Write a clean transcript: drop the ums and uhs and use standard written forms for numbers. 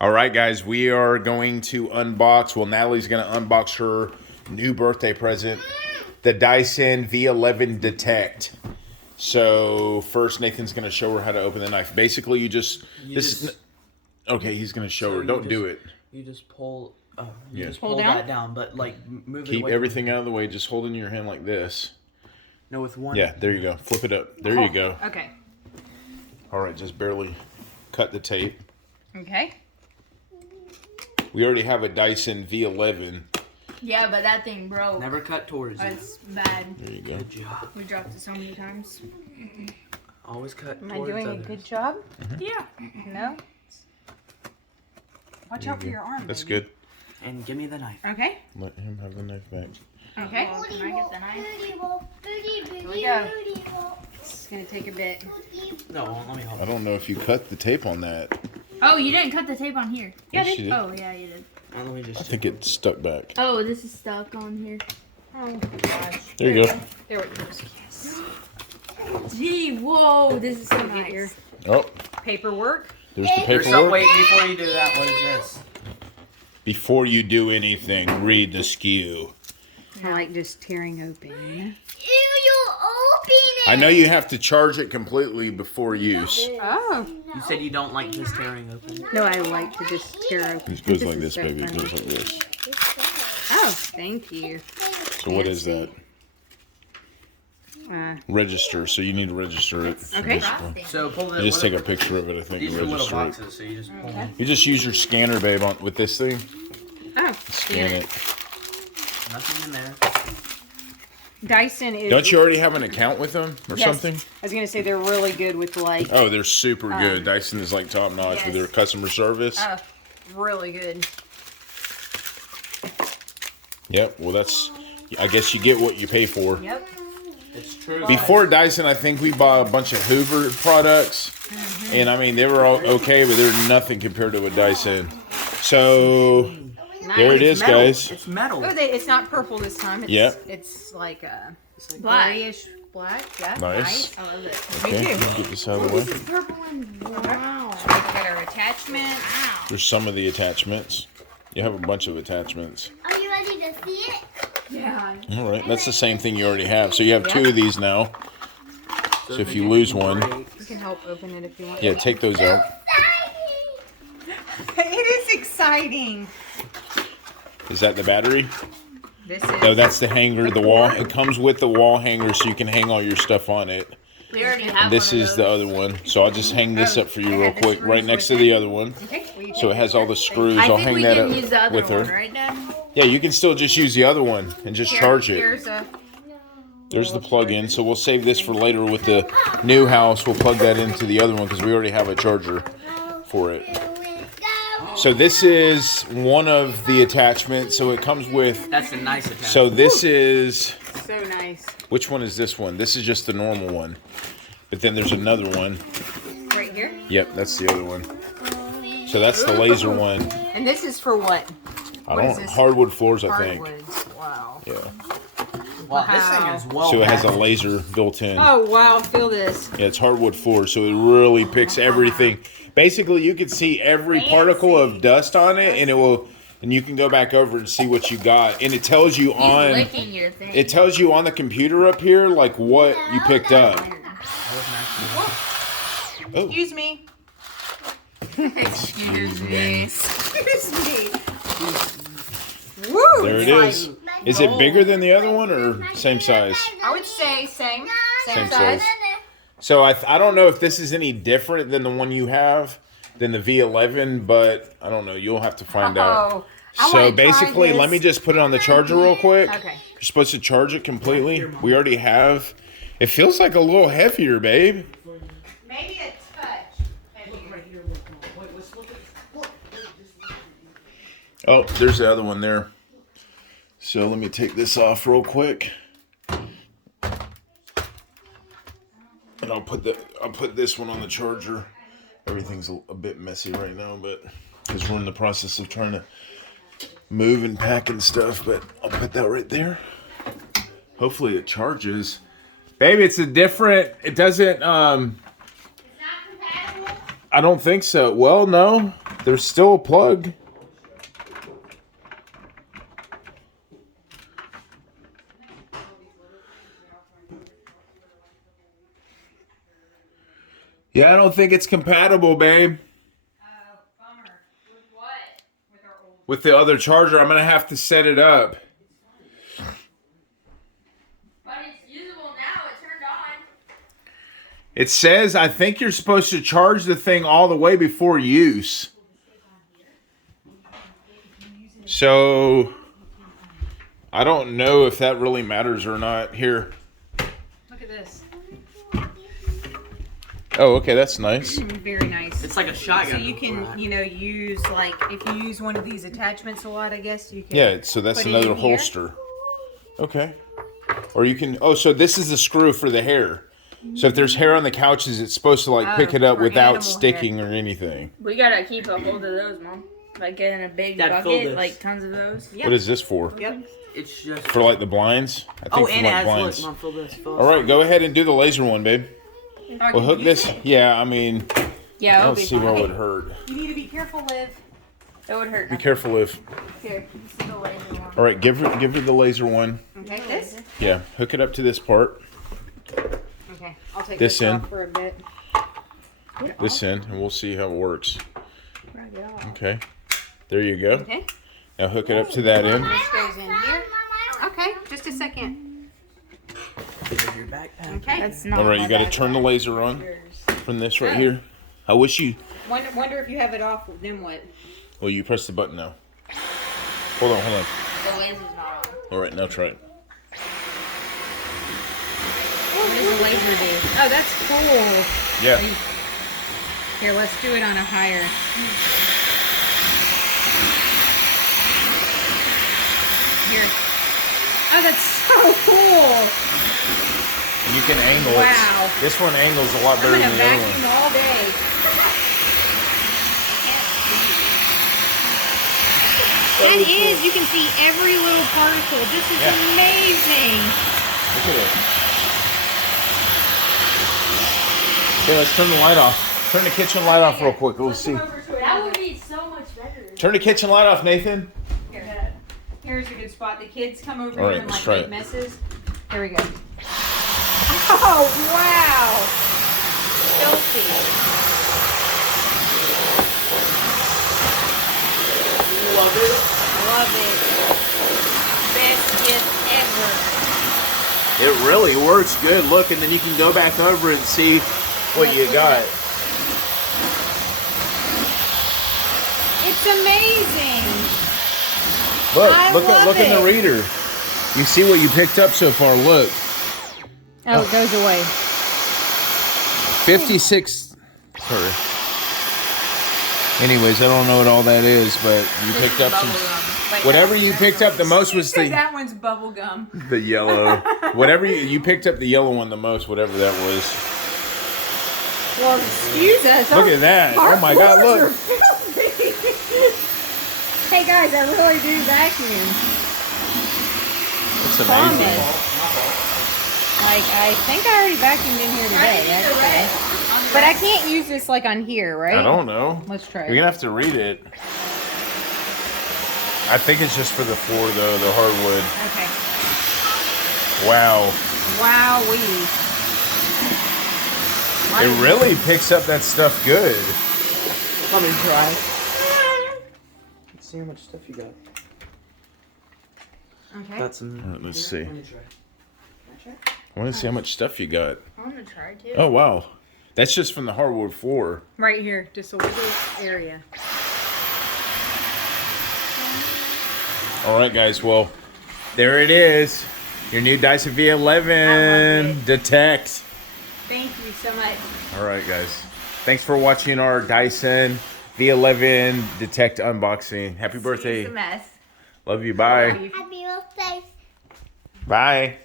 All right, guys, we are going to unbox. Well, Natalie's going to unbox her new birthday present, the Dyson V11 Detect. So first, Nathan's going to show her how to open the knife. Basically, okay, he's going to show her. Don't do it. You just pull. Just pull down? that down, but like move it. Keep away everything out of the way. Just hold it in your hand like this. No, with one. Yeah, there you go. Flip it up. There you go. Okay. All right, just barely cut the tape. Okay. We already have a Dyson V11. Yeah, but that thing broke. Never cut towards you. It's bad. There you go. Good job. We dropped it so many times. Always cut. Am I towards doing others. a good job? Yeah. No? Watch out for your arm. That's baby. good. And give me the knife. Okay. Let him have the knife back. Okay. Well, can I get the knife? Here we go. It's going to take a bit. No, let me hold I it. don't know if you cut the tape on that. Oh, you didn't cut the tape on here. Yes, you did. Oh, yeah, you did. Let me just. I think it stuck back. Oh, this is stuck on here. Oh, gosh. There you go. There it goes. Yes. Gee, whoa, this is so Get your nice. Oh, paperwork. there's the There's some. paperwork. Wait, before you do that, what is this? Before you do anything, read the SKU. I like just tearing open. You open it. I know you have to charge it completely before use. Oh. You said you don't like just tearing open. No, I like to just tear open. It goes This like is this, so baby. It fun. goes like this. Oh, thank you. So what is that? Register. So you need to register it. Okay. So pull the. You just take a picture of it, I think, These and are little register it. boxes, so you just pull them. You just use your scanner, babe, with this thing. Oh, Scan it. Nothing in there. Dyson is. Don't you already have an account with them or Yes. something? I was gonna say they're really good with like. Oh, they're super good. Dyson is like top notch with their yes. customer service. Oh, really good. Yep. Well, I guess you get what you pay for. Yep. It's true. Before Dyson, I think we bought a bunch of Hoover products, and I mean they were all okay, but they're nothing compared to a Dyson. So there it is, metal. guys. It's metal. Oh, it's not purple this time. It's, Yep. It's like a Black. grayish black. Yeah. Nice. I love it. Okay, Me let too. me get this out of the way. Purple and brown. We've got our attachment. There's some of the attachments. You have a bunch of attachments. Are you ready to see it? Yeah. All right, that's the same thing you already have. So you have two of these now. So if you lose one, You can help open it if you want. yeah, take those out. It is exciting. Is that the battery? This is. No, that's the hanger, the wall. It comes with the wall hanger so you can hang all your stuff on it. We already have This one of is the those. other one. So I'll just hang this up for you I real had the quick, screws right next to with the it. other one. Okay. will you So it take has all the screws. I I'll think hang we that can use the up other with her. one, right, Dad? Yeah, you can still just use the other one and just charge it. Here's a. There's the plug-in. So we'll save this for later with the new house. We'll plug that into the other one because we already have a charger for it. So this is one of the attachments. So it comes with. That's a nice attachment. So this is. So nice. Which one is this one? This is just the normal one. But then there's another one. Right here. Yep, that's the other one. So that's the laser one. And this is for what? I What is don't this? hardwood floors, I think. Hardwoods. Wow. Yeah. Wow, this thing is well. So it has a packaged. laser built in. Oh wow! Feel this. Yeah, it's hardwood floors, so it really picks everything. Basically, you can see every particle of dust on it, and and you can go back over and see what you got, and it tells you He's on. licking your thing. It tells you on the computer up here like what you picked up. Oh, Excuse me. Excuse me. Excuse me. Woo! there it it's is. Is it bigger than the other one or same size? I would say same Same size. size. So I don't know if this is any different than the one you have, than the V11, but I don't know. You'll have to find out. Oh, I So wanna try basically, let this. me just put it on the charger real quick. Okay. You're supposed to charge it completely. We already have. It feels like a little heavier, babe. Maybe a touch. Oh, there's the other one there. So let me take this off real quick. And I'll put this one on the charger. Everything's a bit messy right now, but because we're in the process of trying to move and pack and stuff, but I'll put that right there. Hopefully it charges. Baby, it doesn't, I don't think so. Well, no. There's still a plug. Yeah, I don't think it's compatible, babe. Bummer. With what? With our old. With the other charger, I'm gonna have to set it up. But it's usable now. It turned on. It says, I think you're supposed to charge the thing all the way before use. So, I don't know if that really matters or not. Here. Look at this. Oh, okay, that's nice. Very nice. It's like a shotgun. So you can, use like if you use one of these attachments a lot, I guess you can. Yeah, so that's put it another in here. holster. Okay. Or you can, so this is the screw for the hair. So if there's hair on the couches, it's supposed to like pick it up for without animal sticking or anything. We gotta keep a hold of those, Mom. Like get in a big Dad, fill bucket, this. like tons of those. Yep. What is this for? Yep. It's just For like the blinds? I think Oh, for and it like has blinds. look, Mom, fill this. Fill All right, go ahead and do the laser one, babe. Oh, We'll you hook can this. use it. Yeah, I mean, Yeah, I it'll don't be see why fine. it would hurt. You need to be careful, Liv. It would hurt. Be careful, Liv. Here, this is the laser one. All right, give her the laser one. Okay, this. Yeah, hook it up to this part, Okay, I'll take This this in. off for a bit. this in, and we'll see how it works. Right, get off. Okay, there you go. Okay. Now hook it up to that end. This goes in here. Okay, just a second. Here's your backpack. Okay. That's not. All right, my you got to bag. turn the laser on from this right here. I wish you. Wonder if you have it off. Then what? Well, you press the button now. Hold on. The laser's not on. All right, now try it. What does the laser do? Oh, that's cool. Yeah. Here, let's do it on a higher. Here. Oh, that's so cool. You can angle Wow. it. This one angles a lot I'm better gonna than the other vacuum one. all day. That is, you can see every little particle. This is Yeah. amazing. Look at it. Okay, let's turn the light off. Turn the kitchen light off real quick. Let's see. That would be so much better. Turn the kitchen light off, Nathan. Here's a good spot. The kids come over All here right, and let's like try make it. messes. Here we go. Oh wow! Filthy. Love it. Love it. Best gift ever. It really works good. Look, and then you can go back over and see what you got. It's amazing. Look, I look love in the it. reader. You see what you picked up so far. Look, Oh, it goes away. 56. Sorry. Anyways, I don't know what all that is, but you picked up some. Whatever you picked up the most was the That one's bubble gum. the yellow. Whatever you picked up the yellow one the most, whatever that was. Well, excuse us. Look at that. Our Oh my God, floors look. are filthy. Hey guys, I really do vacuum. It's amazing. Like, I think I already vacuumed in here today, actually. But I can't use this like on here, right? I don't know. Let's try You're it. gonna have to read it. I think it's just for the floor though, the hardwood. Okay. Wow. Wowee. It really picks up that stuff good. Let me try. Let's see how much stuff you got. Okay. Got some. All right, let's see. Let me try. I want to see how much stuff you got. I'm gonna try too. Oh wow. That's just from the hardwood floor. Right here, just a little area. All right, guys. Well, there it is. Your new Dyson V11 Detect. Thank you so much. All right, guys. Thanks for watching our Dyson V11 Detect unboxing. Happy birthday. It's a mess. Love you. Bye. Happy birthday. Bye.